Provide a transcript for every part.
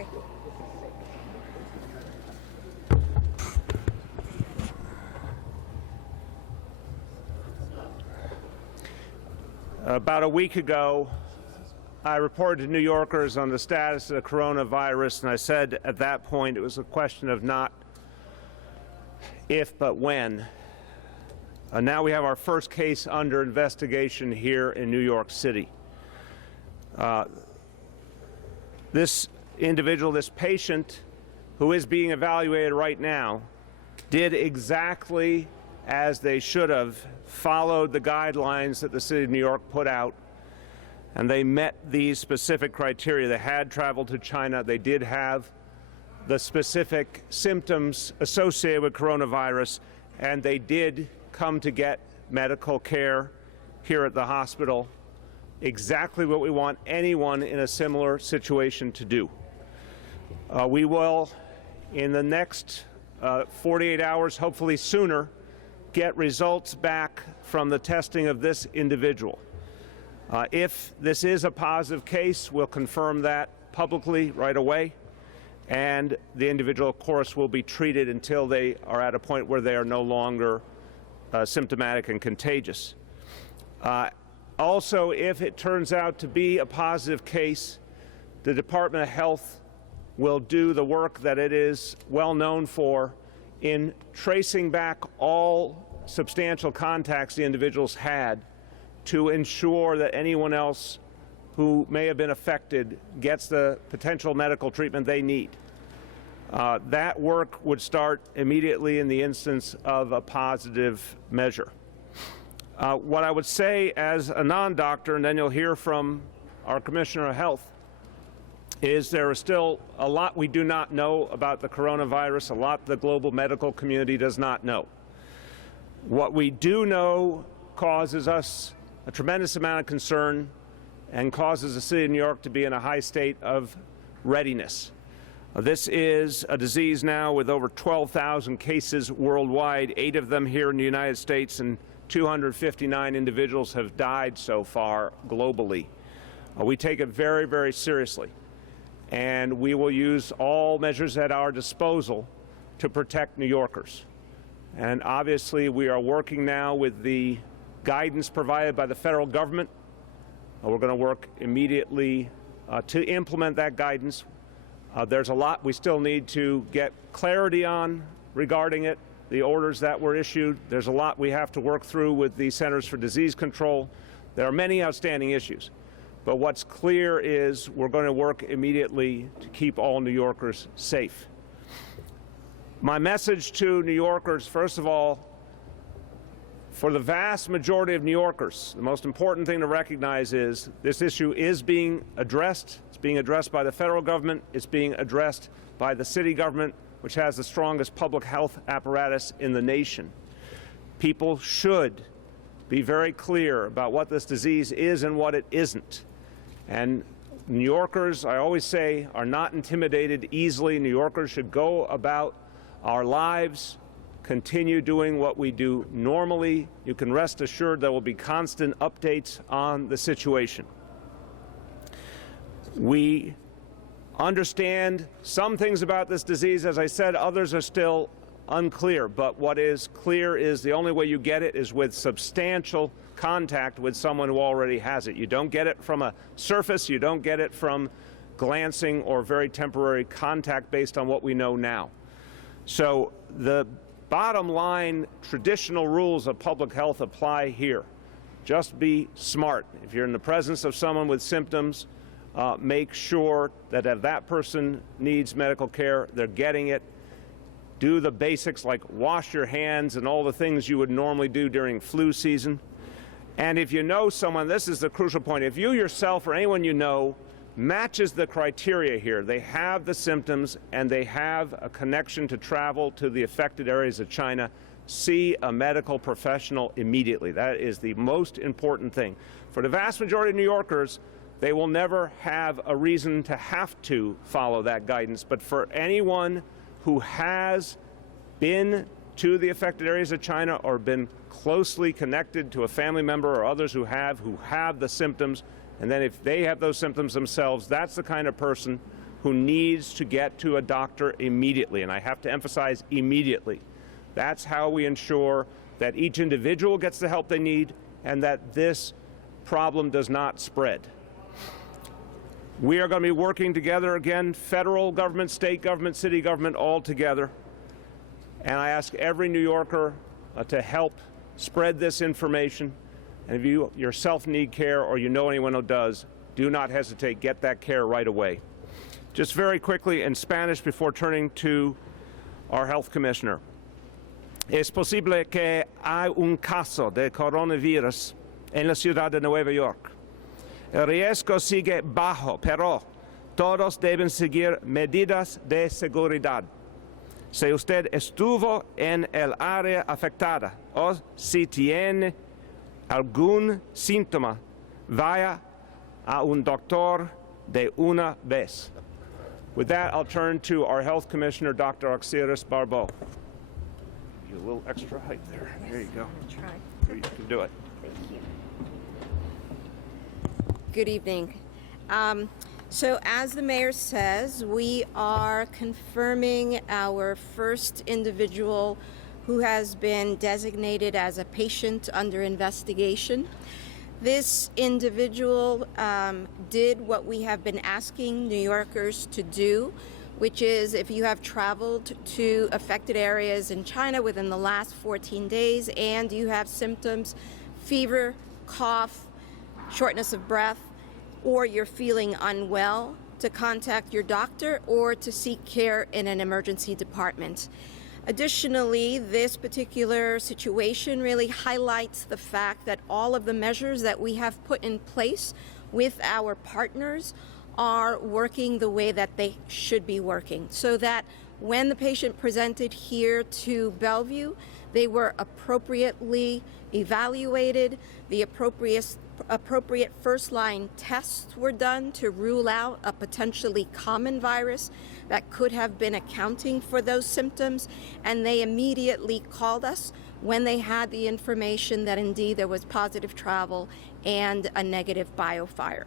Okay. About a week ago, I reported to New Yorkers on the status of the coronavirus, and I said at that point it was a question of not if but when. Now we have our first case under investigation here in New York City. This individual, this patient who is being evaluated right now, did exactly as they should have, followed the guidelines that the City of New York put out, and they met these specific criteria. They had traveled to China. They did have the specific symptoms associated with coronavirus, and they did come to get medical care here at the hospital. Exactly what we want anyone in a similar situation to do. We will, in the next 48 hours, hopefully sooner, get results back from the testing of this individual. If this is a positive case, we'll confirm that publicly right away, and the individual, of course, will be treated until they are at a point where they are no longer symptomatic and contagious. Also, if it turns out to be a positive case, the Department of Health will do the work that it is well known for in tracing back all substantial contacts the individuals had to ensure that anyone else who may have been affected gets the potential medical treatment they need. That work would start immediately in the instance of a positive measure. What I would say as a non-doctor, and then you'll hear from our Commissioner of Health, is there is still a lot we do not know about the coronavirus, a lot the global medical community does not know. What we do know causes us a tremendous amount of concern and causes the City of New York to be in a high state of readiness. This is a disease now with over 12,000 cases worldwide, 8 of them here in the United States, and 259 individuals have died so far globally. We take it very, very seriously, and we will use all measures at our disposal to protect New Yorkers. And obviously, we are working now with the guidance provided by the federal government. We're going to work immediately to implement that guidance. There's a lot we still need to get clarity on regarding it, the orders that were issued. There's a lot we have to work through with the Centers for Disease Control. There are many outstanding issues. But what's clear is we're going to work immediately to keep all New Yorkers safe. My message to New Yorkers, first of all, for the vast majority of New Yorkers, the most important thing to recognize is this issue is being addressed. It's being addressed by the federal government. It's being addressed by the city government, which has the strongest public health apparatus in the nation. People should be very clear about what this disease is and what it isn't. And New Yorkers, I always say, are not intimidated easily. New Yorkers should go about our lives, continue doing what we do normally. You can rest assured there will be constant updates on the situation. We understand some things about this disease. As I said, others are still unclear. But what is clear is the only way you get it is with substantial contact with someone who already has it. You don't get it from a surface. You don't get it from glancing or very temporary contact based on what we know now. So the bottom line traditional rules of public health apply here. Just be smart. If you're in the presence of someone with symptoms, make sure that if that person needs medical care, they're getting it. Do the basics like wash your hands and all the things you would normally do during flu season. And if you know someone, this is the crucial point, if you yourself or anyone you know matches the criteria here, they have the symptoms and they have a connection to travel to the affected areas of China, see a medical professional immediately. That is the most important thing. For the vast majority of New Yorkers, they will never have a reason to have to follow that guidance. But for anyone who has been to the affected areas of China or been closely connected to a family member or others who have the symptoms, and then if they have those symptoms themselves, that's the kind of person who needs to get to a doctor immediately, and I have to emphasize immediately. That's how we ensure that each individual gets the help they need and that this problem does not spread. We are going to be working together again, federal government, state government, city government, all together. And I ask every New Yorker to help spread this information. And if you yourself need care or you know anyone who does, do not hesitate. Get that care right away. Just very quickly in Spanish before turning to our health commissioner. Es posible que hay un caso de coronavirus en la ciudad de Nueva York. El riesgo sigue bajo, pero todos deben seguir medidas de seguridad. Si usted estuvo en el área afectada o si tiene algún síntoma, vaya a un doctor de una vez. With that, I'll turn to our Health Commissioner, Dr. Auxiliadis Barbeau. You a little extra height there. Yes, there you go. I'm gonna try. You can do it. Thank you. Good evening. So as the mayor says, we are confirming our first individual who has been designated as a patient under investigation. This individual did what we have been asking New Yorkers to do, which is if you have traveled to affected areas in China within the last 14 days and you have symptoms, fever, cough, shortness of breath, or you're feeling unwell, to contact your doctor or to seek care in an emergency department. Additionally, this particular situation really highlights the fact that all of the measures that we have put in place with our partners are working the way that they should be working, so that when the patient presented here to Bellevue, they were appropriately evaluated, the appropriate first-line tests were done to rule out a potentially common virus that could have been accounting for those symptoms, and they immediately called us when they had the information that indeed there was positive travel and a negative biofire.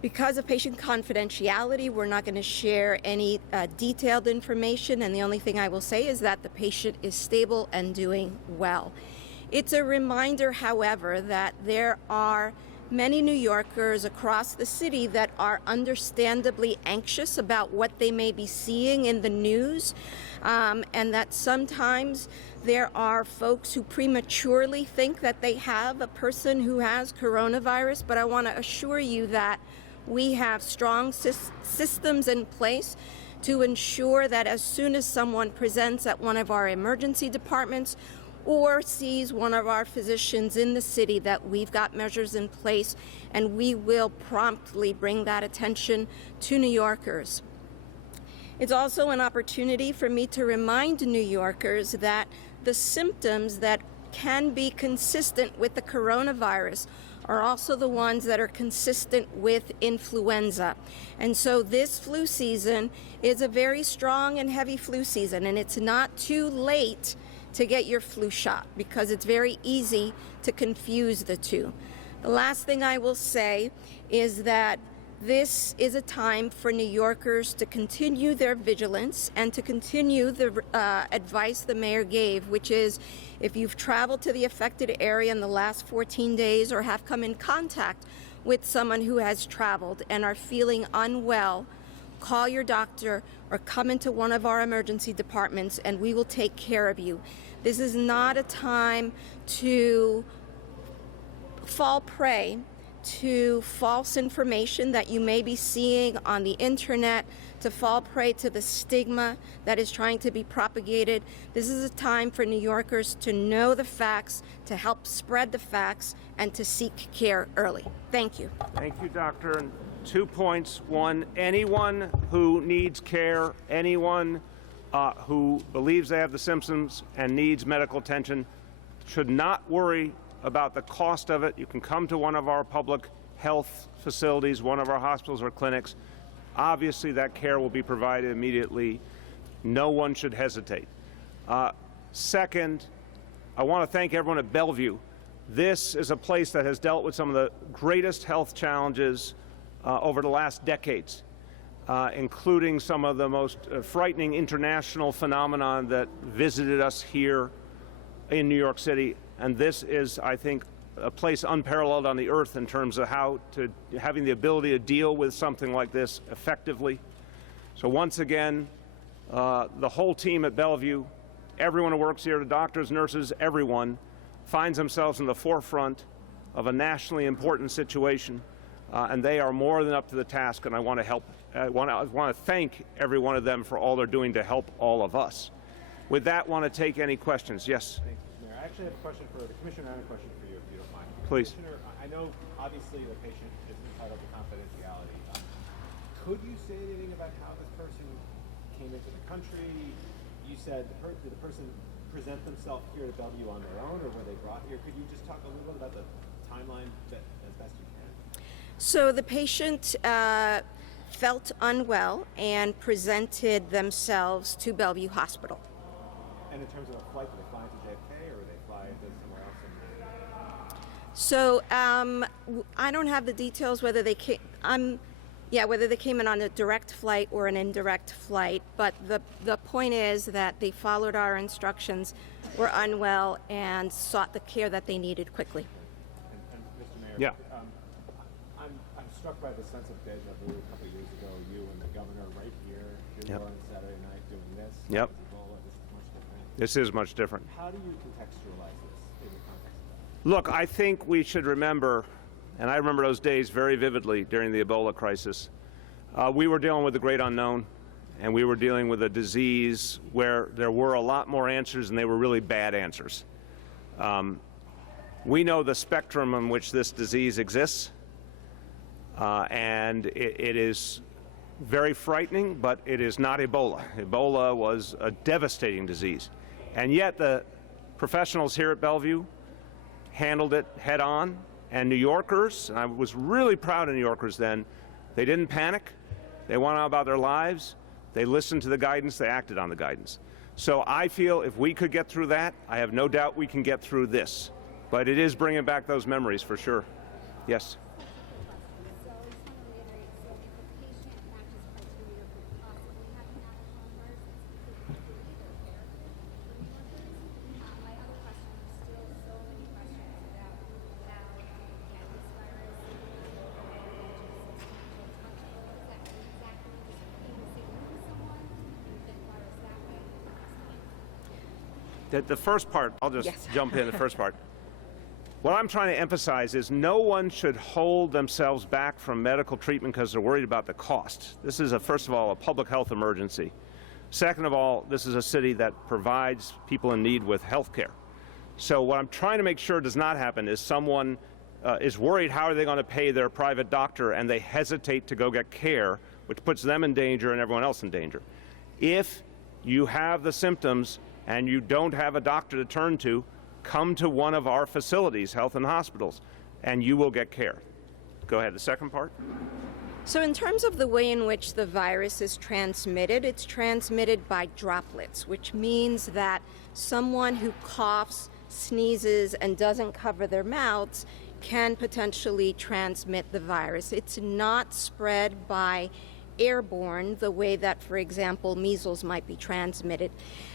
Because of patient confidentiality, we're not going to share any detailed information, and the only thing I will say is that the patient is stable and doing well. It's a reminder, however, that there are many New Yorkers across the city that are understandably anxious about what they may be seeing in the news, and that sometimes there are folks who prematurely think that they have a person who has coronavirus, but I want to assure you that we have strong systems in place to ensure that as soon as someone presents at one of our emergency departments or sees one of our physicians in the city, that we've got measures in place and we will promptly bring that attention to New Yorkers. It's also an opportunity for me to remind New Yorkers that the symptoms that can be consistent with the coronavirus are also the ones that are consistent with influenza. And so this flu season is a very strong and heavy flu season, and it's not too late to get your flu shot because it's very easy to confuse the two. The last thing I will say is that this is a time for New Yorkers to continue their vigilance and to continue the advice the mayor gave, which is if you've traveled to the affected area in the last 14 days or have come in contact with someone who has traveled and are feeling unwell, call your doctor or come into one of our emergency departments and we will take care of you. This is not a time to fall prey to false information that you may be seeing on the internet, to fall prey to the stigma that is trying to be propagated. This is a time for New Yorkers to know the facts, to help spread the facts, and to seek care early. Thank you. Thank you, Doctor. And 2 points. One, anyone who needs care, anyone who believes they have the symptoms and needs medical attention should not worry about the cost of it. You can come to one of our public health facilities, one of our hospitals or clinics. Obviously, that care will be provided immediately. No one should hesitate. Second, I want to thank everyone at Bellevue. This is a place that has dealt with some of the greatest health challenges over the last decades. including some of the most frightening international phenomenon that visited us here in New York City. And this is, I think, a place unparalleled on the earth in terms of having the ability to deal with something like this effectively. So once again, the whole team at Bellevue, everyone who works here, the doctors, nurses, everyone, finds themselves in the forefront of a nationally important situation, and they are more than up to the task, and I want to thank every one of them for all they're doing to help all of us. With that, want to take any questions? Yes? Thanks, Mayor. I actually have a question for the Commissioner and a question for you, if you don't mind. Please. Commissioner, I know obviously the patient is entitled to confidentiality. Could you say anything about how this person came into the country? You said, did the person present themselves here to Bellevue on their own, or were they brought here? Could you just talk a little bit about the timeline as best you can? So the patient felt unwell and presented themselves to Bellevue Hospital. And in terms of a flight, did they fly into JFK, or would they fly to somewhere else? So I don't have the details whether they came. Whether they came in on a direct flight or an indirect flight. But the point is that they followed our instructions, were unwell, and sought the care that they needed quickly. And Mr. Mayor, Yeah. I'm struck by the sense of deja vu. A couple of years ago, you and the governor right here Yep. on Saturday night doing this. Yep. Ebola, this is much different. This is much different. How do you contextualize this in the context of that? Look, I think we should remember, and I remember those days very vividly during the Ebola crisis. We were dealing with the great unknown, and we were dealing with a disease where there were a lot more answers, and they were really bad answers. We know the spectrum on which this disease exists, and it is very frightening, but it is not Ebola. Ebola was a devastating disease, and yet the professionals here at Bellevue handled it head on, and New Yorkers, and I was really proud of New Yorkers then, they didn't panic, they went on about their lives, they listened to the guidance, they acted on the guidance. So I feel if we could get through that, I have no doubt we can get through this. But it is bringing back those memories for sure. Yes? The first part, I'll just Yes. jump in the first part. What I'm trying to emphasize is no one should hold themselves back from medical treatment because they're worried about the cost. This is, first of all, a public health emergency. Second of all, this is a city that provides people in need with health care. So what I'm trying to make sure does not happen is someone is worried how are they going to pay their private doctor, and they hesitate to go get care, which puts them in danger and everyone else in danger. If you have the symptoms and you don't have a doctor to turn to, come to one of our facilities, health and hospitals, and you will get care. Go ahead, the second part. So in terms of the way in which the virus is transmitted, it's transmitted by droplets, which means that someone who coughs, sneezes, and doesn't cover their mouths can potentially transmit the virus. It's not spread by airborne the way that, for example, measles might be transmitted.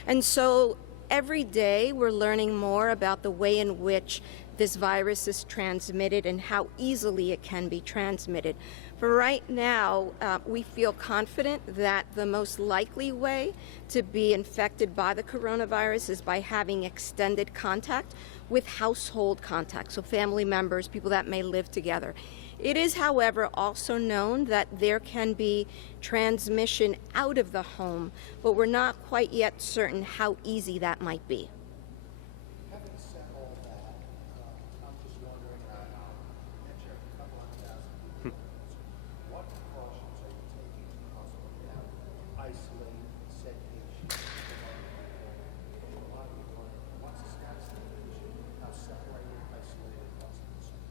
And so every day we're learning more about the way in which this virus is transmitted and how easily it can be transmitted. For right now, we feel confident that the most likely way to be infected by the coronavirus is by having extended contact with household contact, so family members, people that may live together. It is, however, also known that there can be transmission out of the home, but we're not quite yet certain how easy that might be. Having said all that, I'm just wondering, mention a couple hundred thousand people. What precautions are you taking in the hospital now? Isolate said patients. A lot of people wonder, what's the status of the patient? How separated, isolated, what's the concern?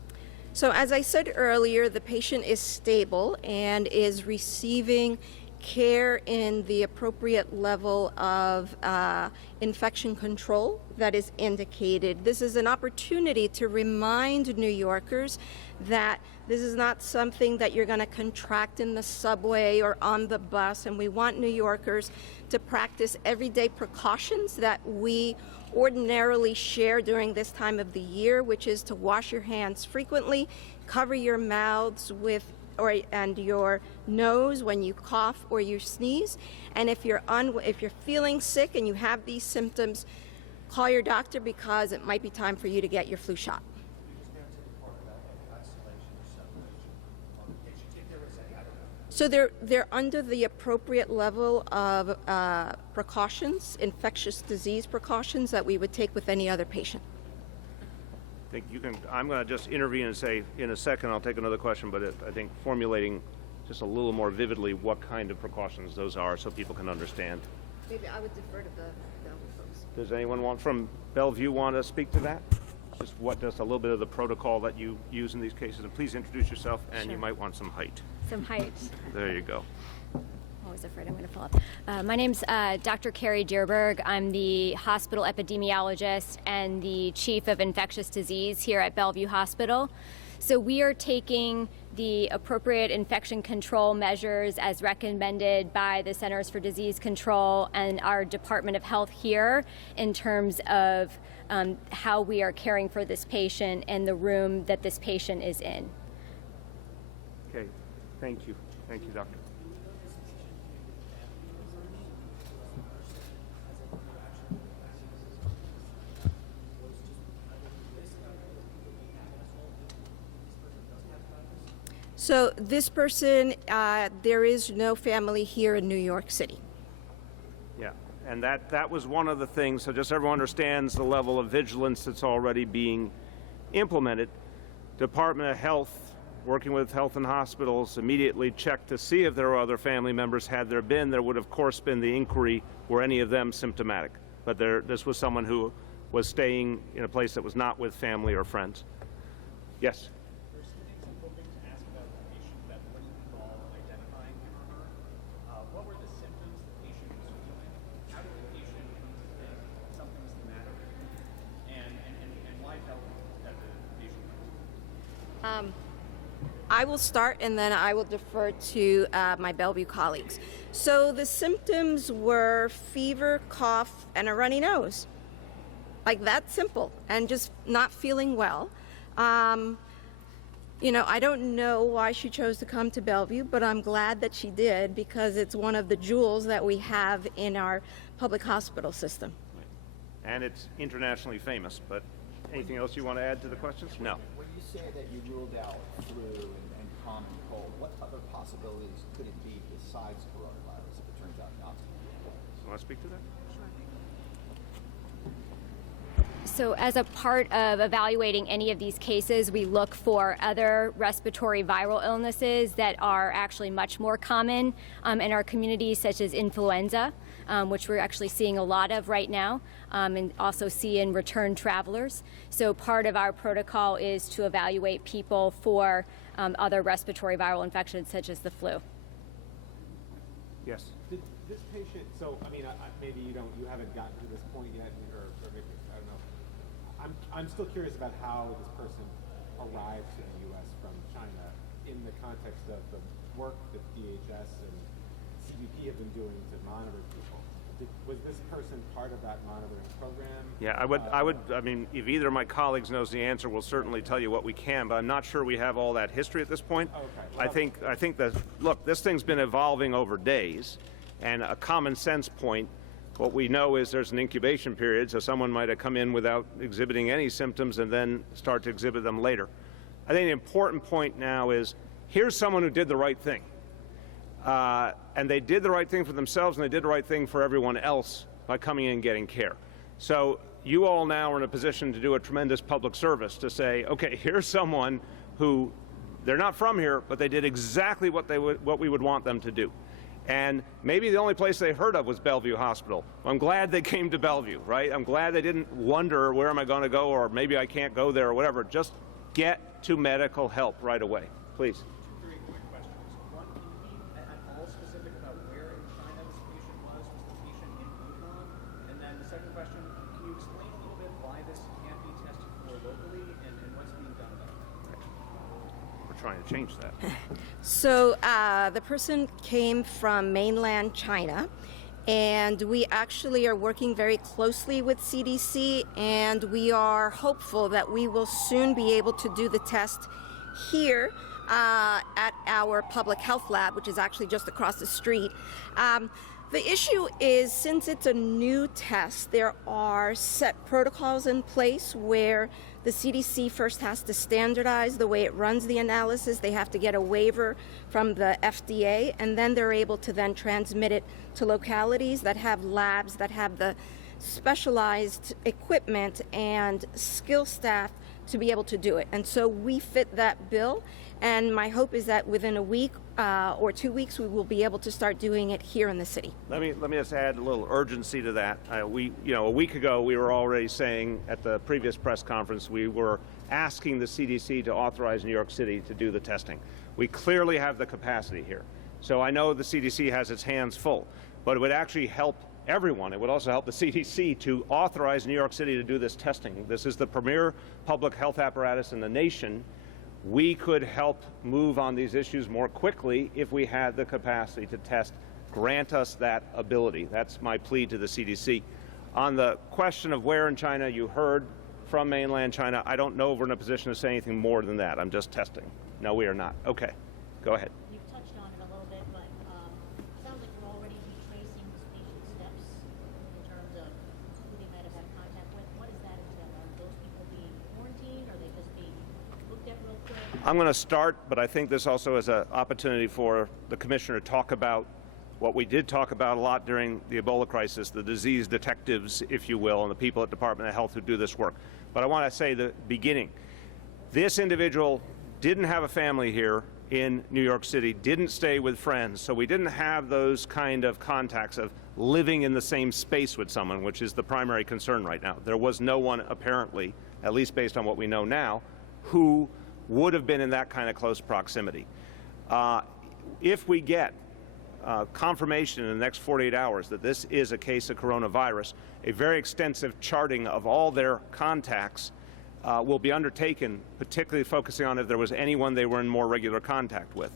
So as I said earlier, the patient is stable and is receiving care in the appropriate level of infection control that is indicated. This is an opportunity to remind New Yorkers that this is not something that you're going to contract in the subway or on the bus, and we want New Yorkers to practice everyday precautions that we ordinarily share during this time of the year, which is to wash your hands frequently, cover your mouths and your nose when you cough or you sneeze, and if you're feeling sick and you have these symptoms, call your doctor because it might be time for you to get your flu shot. So they're under the appropriate level of precautions, infectious disease precautions that we would take with any other patient. I think you can, I'm going to just intervene and say in a second I'll take another question, but I think formulating just a little more vividly what kind of precautions those are so people can understand. Maybe I would defer to the Bellevue folks. Does anyone from Bellevue want to speak to that? Just a little bit of the protocol that you use in these cases, and please introduce yourself, and Sure. you might want some height. Some height. There you go. Always afraid I'm going to fall off. My name's Dr. Carrie Dierberg. I'm the hospital epidemiologist and the chief of infectious disease here at Bellevue Hospital. So we are taking the appropriate infection control measures as recommended by the Centers for Disease Control and our Department of Health here in terms of how we are caring for this patient and the room that this patient is in. Okay, thank you. Thank you, doctor. So this person, there is no family here in New York City. Yeah, and that was one of the things, so just so everyone understands the level of vigilance that's already being implemented. Department of Health, working with health and hospitals, immediately checked to see if there were other family members. Had there been, there would of course been the inquiry, were any of them symptomatic? But this was someone who was staying in a place that was not with family or friends. Yes? There's some things I'm hoping to ask about the patient that wouldn't involve identifying him or her. What were the symptoms the patient was feeling? How did the patient think something's the matter? And why tell that the patient knows? I will start and then I will defer to my Bellevue colleagues. So the symptoms were fever, cough, and a runny nose. Like that simple, and just not feeling well. You know, I don't know why she chose to come to Bellevue, but I'm glad that she did because it's one of the jewels that we have in our public hospital system. And it's internationally famous, but anything else you want to add to the questions? No. When you say that you ruled out flu and common cold, what other possibilities could it be besides coronavirus if it turns out not to be? You want to speak to that? So as a part of evaluating any of these cases, we look for other respiratory viral illnesses that are actually much more common in our communities, such as influenza, which we're actually seeing a lot of right now, and also see in return travelers. So part of our protocol is to evaluate people for other respiratory viral infections, such as the flu. Yes. Did this patient? So I mean, maybe you haven't gotten to this point yet, or maybe, I don't know. I'm still curious about how this person arrived to the U.S. from China in the context of the work that DHS and CBP have been doing to monitor people. Was this person part of that monitoring program? Yeah, I mean, if either of my colleagues knows the answer, we'll certainly tell you what we can, but I'm not sure we have all that history at this point. Okay. Well, I think that, look, this thing's been evolving over days, and a common sense point, what we know is there's an incubation period, so someone might have come in without exhibiting any symptoms and then start to exhibit them later. I think the important point now is, here's someone who did the right thing. And they did the right thing for themselves, and they did the right thing for everyone else by coming in and getting care. So you all now are in a position to do a tremendous public service to say, okay, here's someone who, they're not from here, but they did exactly what we would want them to do. And maybe the only place they heard of was Bellevue Hospital. I'm glad they came to Bellevue, right? I'm glad they didn't wonder, where am I going to go, or maybe I can't go there, or whatever. Just get to medical help right away, please. Two very quick questions. One, can you be at all specific about where explain a little bit why this can't be tested for locally and what's being done about it? We're trying to change that. So the person came from mainland China, and we actually are working very closely with CDC, and we are hopeful that we will soon be able to do the test here at our public health lab, which is actually just across the street. The issue is, since it's a new test, there are set protocols in place where the CDC first has to standardize the way it runs the analysis. They have to get a waiver from the FDA, and then they're able to then transmit it to localities that have labs that have the specialized equipment and skill staff to be able to do it. And so we fit that bill, and my hope is that within a week or 2 weeks we will be able to start doing it here in the city. Let me just add a little urgency to that. A week ago we were already saying at the previous press conference we were asking the CDC to authorize New York City to do the testing. We clearly have the capacity here. So I know the CDC has its hands full, but it would actually help everyone. It would also help the CDC to authorize New York City to do this testing. This is the premier public health apparatus in the nation. We could help move on these issues more quickly if we had the capacity to test. Grant us that ability. That's my plea to the CDC. On the question of where in China, you heard from mainland China. I don't know if we're in a position to say anything more than that. I'm just testing. No, we are not. Okay, go ahead. You've touched on it a little bit, but it sounds like you're already retracing this patient's steps in terms of who they might have had contact with. What does that entail? Are those people being quarantined? Are they just being looked at real quick? I'm going to start, but I think this also is an opportunity for the commissioner to talk about what we did talk about a lot during the Ebola crisis, the disease detectives, if you will, and the people at Department of Health who do this work. But I want to say the beginning. This individual didn't have a family here in New York City, didn't stay with friends, so we didn't have those kind of contacts of living in the same space with someone, which is the primary concern right now. There was no one, apparently, at least based on what we know now, who would have been in that kind of close proximity. If we get confirmation in the next 48 hours that this is a case of coronavirus, a very extensive charting of all their contacts will be undertaken, particularly focusing on if there was anyone they were in more regular contact with.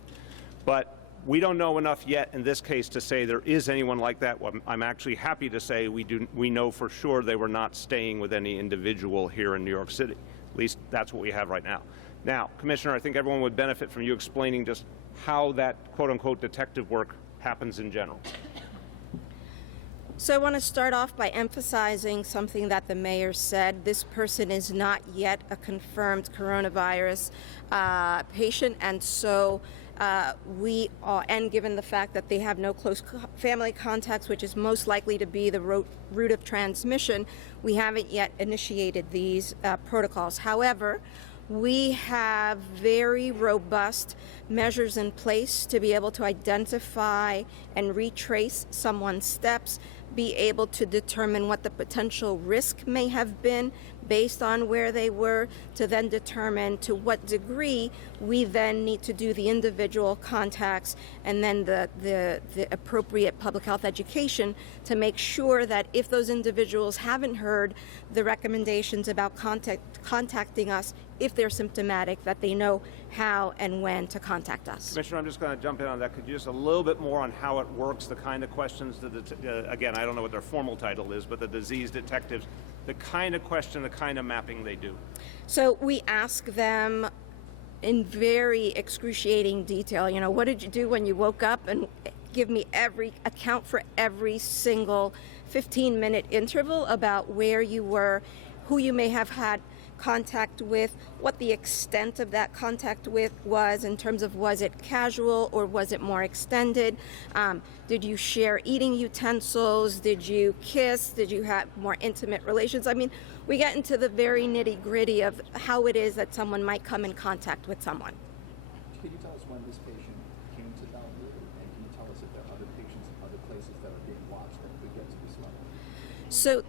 But we don't know enough yet in this case to say there is anyone like that. I'm actually happy to say we know for sure they were not staying with any individual here in New York City. At least that's what we have right now. Now, Commissioner, I think everyone would benefit from you explaining just how that quote-unquote detective work happens in general. So I want to start off by emphasizing something that the mayor said. This person is not yet a confirmed coronavirus patient, and so we are, and given the fact that they have no close family contacts, which is most likely to be the route of transmission, we haven't yet initiated these protocols. However, we have very robust measures in place to be able to identify and retrace someone's steps, be able to determine what the potential risk may have been based on where they were, to then determine to what degree we then need to do the individual contacts and then the appropriate public health education to make sure that if those individuals haven't heard the recommendations about contacting us, if they're symptomatic, that they know how and when to contact us. Commissioner, I'm just going to jump in on that. Could you just a little bit more on how it works, the kind of questions that, again, I don't know what their formal title is, but the disease detectives, the kind of question, the kind of mapping they do? So we ask them in very excruciating detail, you know, what did you do when you woke up, and give me every account for every single 15-minute interval about where you were, who you may have had contact with, what the extent of that contact with was in terms of was it casual or was it more extended? Did you share eating utensils? Did you kiss? Did you have more intimate relations? I mean, we get into the very nitty-gritty of how it is that someone might come in contact with someone. Can you tell us when this patient came to Bellevue, and can you tell us if there are other patients in other places that are being watched that could get to this level? So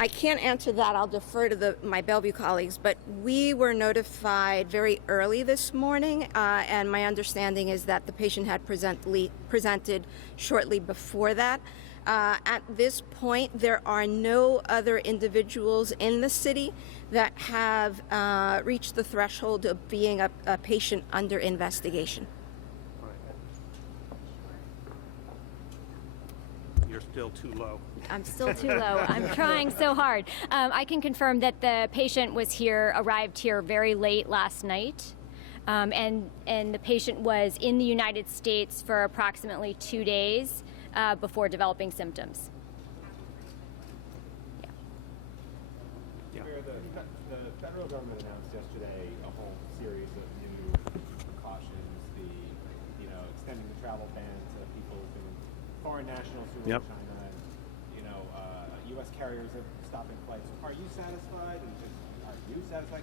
I can't answer that. I'll defer to my Bellevue colleagues, but we were notified very early this morning, and my understanding is that the patient had presented shortly before that. At this point, there are no other individuals in the city that have reached the threshold of being a patient under investigation. You're still too low. I'm still too low. I'm trying so hard. I can confirm that the patient arrived here very late last night, and the patient was in the United States for approximately 2 days before developing symptoms. The federal government announced yesterday a whole series of new precautions, extending the travel ban to people who've been foreign nationals who are in China, and U.S. carriers are stopping flights. Are you satisfied,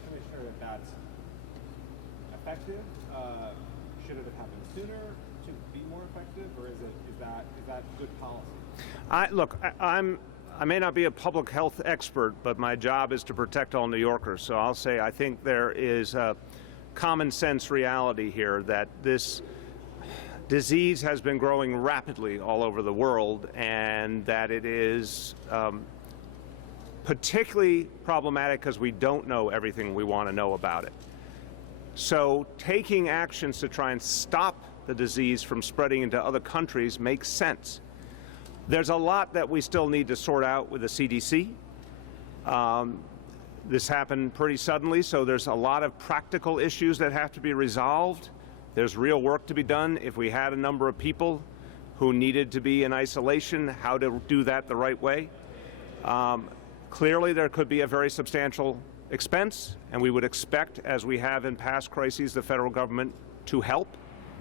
Commissioner, that that's effective? Should it have happened sooner to be more effective, or is that good policy? I may not be a public health expert, but my job is to protect all New Yorkers. So I'll say I think there is a common sense reality here that this disease has been growing rapidly all over the world, and that it is particularly problematic because we don't know everything we want to know about it. So taking actions to try and stop the disease from spreading into other countries makes sense. There's a lot that we still need to sort out with the CDC. This happened pretty suddenly, so there's a lot of practical issues that have to be resolved. There's real work to be done. If we had a number of people who needed to be in isolation, how to do that the right way. Clearly, there could be a very substantial expense, and we would expect, as we have in past crises, the federal government to help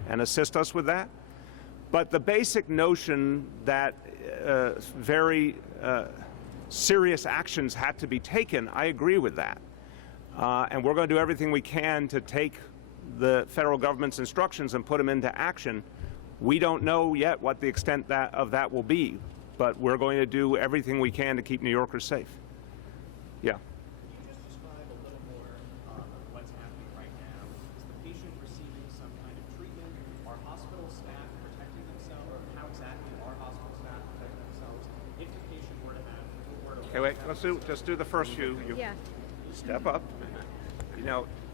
and assist us with that. But the basic notion that very serious actions had to be taken, I agree with that. And we're going to do everything we can to take the federal government's instructions and put them into action. We don't know yet what the extent of that will be, but we're going to do everything we can to keep New Yorkers safe. Yeah. Can you just describe a little more of what's happening right now? Is the patient receiving some kind of treatment? Are hospital staff protecting themselves, or how exactly are hospital staff protecting themselves if the patient were to have? Okay, wait. Just do the first few. Yeah. Step up.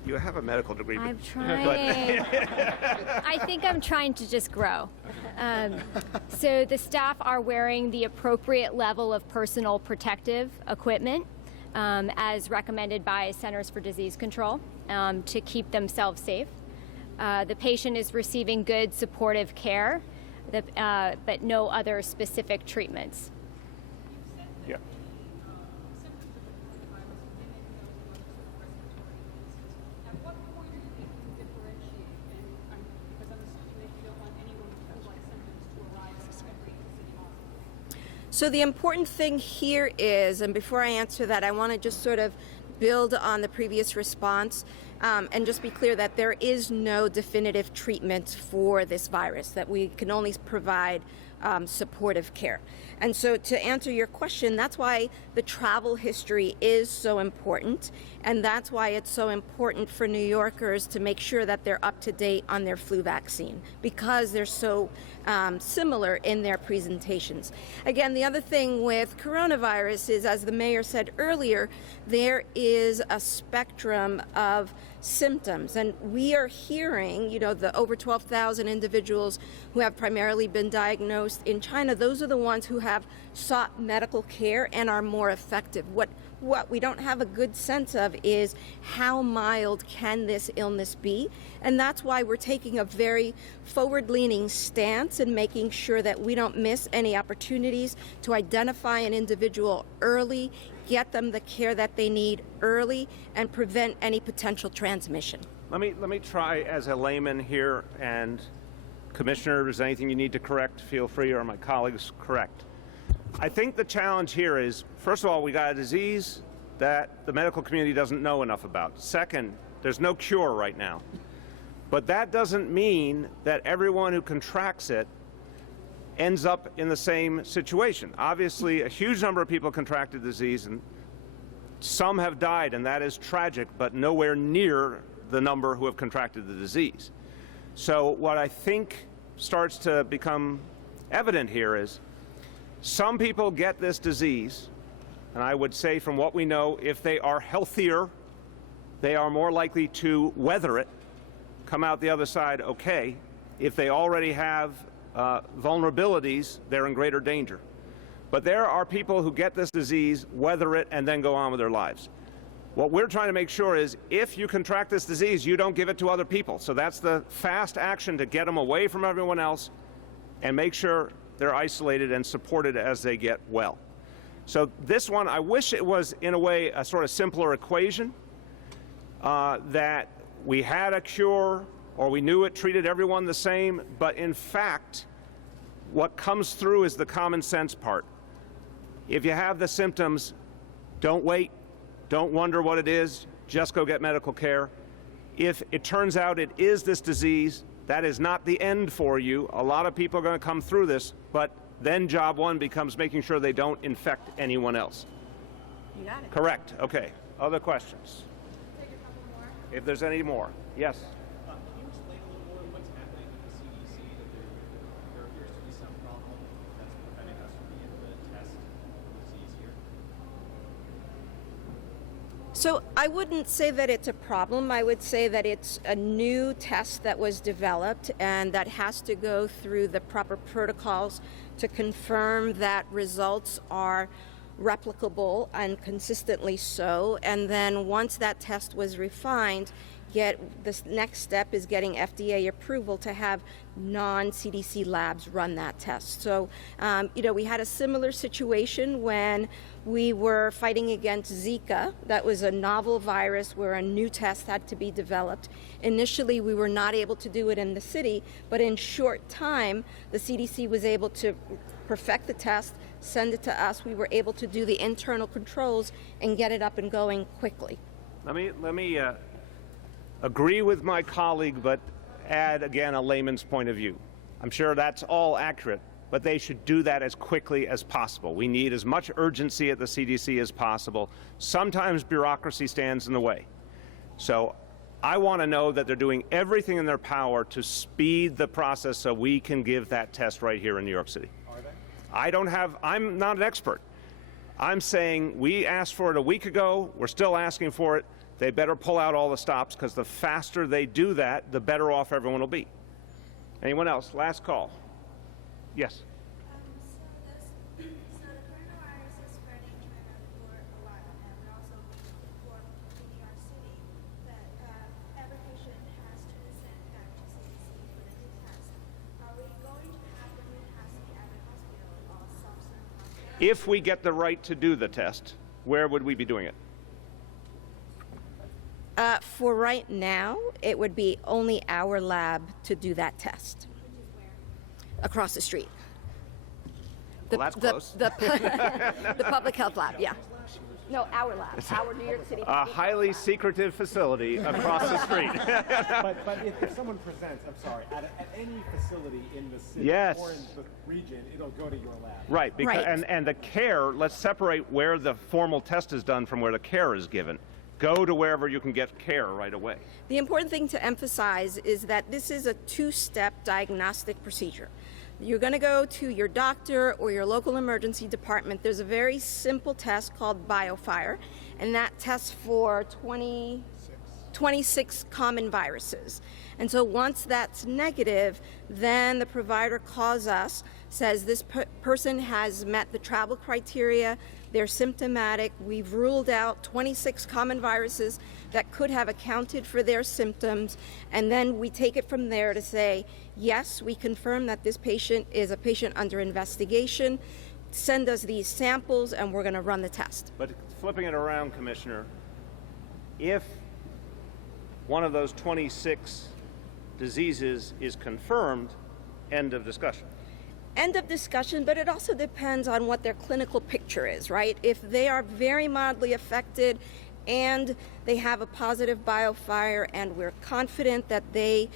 You have a medical degree. I'm trying. I think I'm trying to just grow. So the staff are wearing the appropriate level of personal protective equipment as recommended by Centers for Disease Control to keep themselves safe. The patient is receiving good supportive care, but no other specific treatments. Yeah. So the important thing here is, and before I answer that, I want to just sort of build on the previous response and just be clear that there is no definitive treatment for this virus, that we can only provide supportive care. And so to answer your question, that's why the travel history is so important, and that's why it's so important for New Yorkers to make sure that they're up to date on their flu vaccine, because they're so similar in their presentations. Again, the other thing with coronavirus is, as the mayor said earlier, there is a spectrum of symptoms, and we are hearing, the over 12,000 individuals who have primarily been diagnosed in China, those are the ones who have sought medical care and are more effective. What we don't have a good sense of is how mild can this illness be, and that's why we're taking a very forward-leaning stance and making sure that we don't miss any opportunities to identify an individual early, get them the care that they need early, and prevent any potential transmission. Let me try as a layman here, and Commissioner, if there's anything you need to correct, feel free, or my colleagues correct. I think the challenge here is, first of all, we got a disease that the medical community doesn't know enough about. Second, there's no cure right now. But that doesn't mean that everyone who contracts it ends up in the same situation. Obviously, a huge number of people contracted the disease, and some have died, and that is tragic, but nowhere near the number who have contracted the disease. So what I think starts to become evident here is some people get this disease, and I would say from what we know, if they are healthier, they are more likely to weather it, come out the other side okay. If they already have vulnerabilities, they're in greater danger. But there are people who get this disease, weather it, and then go on with their lives. What we're trying to make sure is if you contract this disease, you don't give it to other people. So that's the fast action to get them away from everyone else and make sure they're isolated and supported as they get well. So this one, I wish it was in a way a sort of simpler equation, that we had a cure or we knew it treated everyone the same, but in fact, what comes through is the common sense part. If you have the symptoms, don't wait, don't wonder what it is, just go get medical care. If it turns out it is this disease, that is not the end for you. A lot of people are going to come through this, but then job one becomes making sure they don't infect anyone else. You got it. Correct. Okay. Other questions? Take a couple more. If there's any more. Yes. Can you explain a little more what's happening with the CDC, that there appears to be some problem that's preventing us from being able to test the disease here? So I wouldn't say that it's a problem. I would say that it's a new test that was developed and that has to go through the proper protocols to confirm that results are replicable and consistently so. And then once that test was refined, this next step is getting FDA approval to have non-CDC labs run that test. So, we had a similar situation when we were fighting against Zika. That was a novel virus where a new test had to be developed. Initially, we were not able to do it in the city, but in short time, the CDC was able to perfect the test, send it to us. We were able to do the internal controls and get it up and going quickly. Let me agree with my colleague, but add again a layman's point of view. I'm sure that's all accurate, but they should do that as quickly as possible. We need as much urgency at the CDC as possible. Sometimes bureaucracy stands in the way. So I want to know that they're doing everything in their power to speed the process so we can give that test right here in New York City. Are they? I'm not an expert. I'm saying we asked for it a week ago. We're still asking for it. They better pull out all the stops, because the faster they do that, the better off everyone will be. Anyone else? Last call. Yes. So the coronavirus is spreading in China for a while, and also for in New York City, that every patient has to send back to CDC for the new test. Are we going to have the new testing at the hospital or self-serve? If we get the right to do the test, where would we be doing it? For right now, it would be only our lab to do that test. Across the street. Well, that's close. The public health lab, yeah. No, our lab, our New York City. A highly secretive facility across the street. But if someone presents, I'm sorry, at any facility in the city Yes. or in the region, it'll go to your lab. Right, because, Right. and the care, let's separate where the formal test is done from where the care is given. Go to wherever you can get care right away. The important thing to emphasize is that this is a two-step diagnostic procedure. You're going to go to your doctor or your local emergency department. There's a very simple test called BioFire, and that tests for 26 common viruses. And so once that's negative, then the provider calls us, says this person has met the travel criteria, they're symptomatic, we've ruled out 26 common viruses that could have accounted for their symptoms, and then we take it from there to say, yes, we confirm that this patient is a patient under investigation, send us these samples, and we're going to run the test. But flipping it around, Commissioner, if one of those 26 diseases is confirmed, end of discussion. End of discussion, but it also depends on what their clinical picture is, right? If they are very mildly affected and they have a positive biofire, and we're confident that they,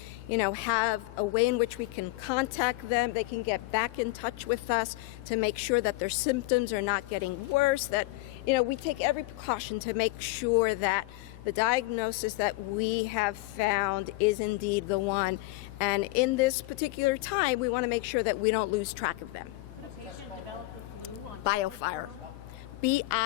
have a way in which we can contact them. They can get back in touch with us to make sure that their symptoms are not getting worse, that, we take every precaution to make sure that the diagnosis that we have found is indeed the one. And in this particular time, we want to make sure that we don't lose track of them. The patient developed the flu on Biofire. Biofire.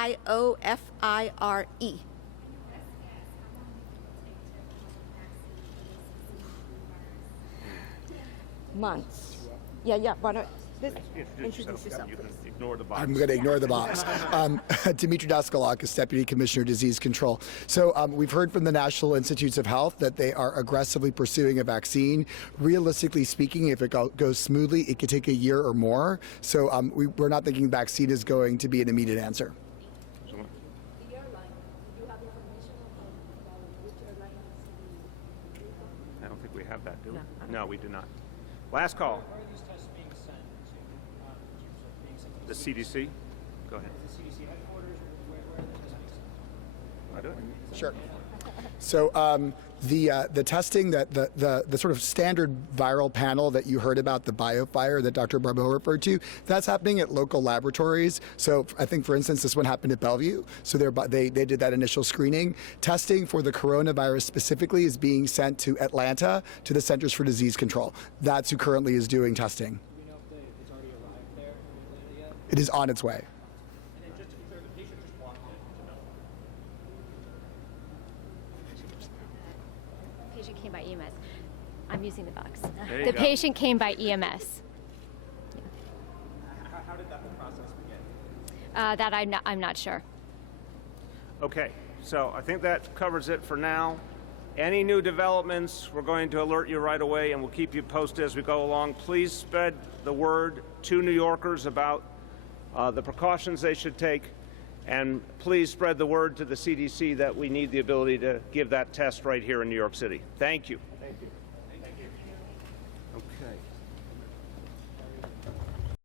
Months. Yeah. Why don't introduce yourself, You can please. ignore the box. I'm going to ignore the box. Dimitri Daskalakis, Deputy Commissioner, Disease Control. So we've heard from the National Institutes of Health that they are aggressively pursuing a vaccine. Realistically speaking, if it goes smoothly, it could take a year or more. So we're not thinking vaccine is going to be an immediate answer. I don't think we have that, do we? No, we do not. Last call. Where are these tests being sent to? In terms of being sent to The CDC. Go ahead. the CDC headquarters? Where are the tests being sent? I do it. Sure. So the testing that the sort of standard viral panel that you heard about, the biofire that Dr. Barbeau referred to, that's happening at local laboratories. So I think, for instance, this one happened at Bellevue. So they did that initial screening. Testing for the coronavirus specifically is being sent to Atlanta to the Centers for Disease Control. That's who currently is doing testing. Do we know if it's already arrived there in Atlanta yet? It is on its way. And then just to be clear, the patient just walked in to know. Patient came by EMS. I'm using the box. There you The go. patient came by EMS. How did that whole process begin? That I'm not sure. Okay, so I think that covers it for now. Any new developments, we're going to alert you right away, and we'll keep you posted as we go along. Please spread the word to New Yorkers about the precautions they should take, and please spread the word to the CDC that we need the ability to give that test right here in New York City. Thank you. Thank you.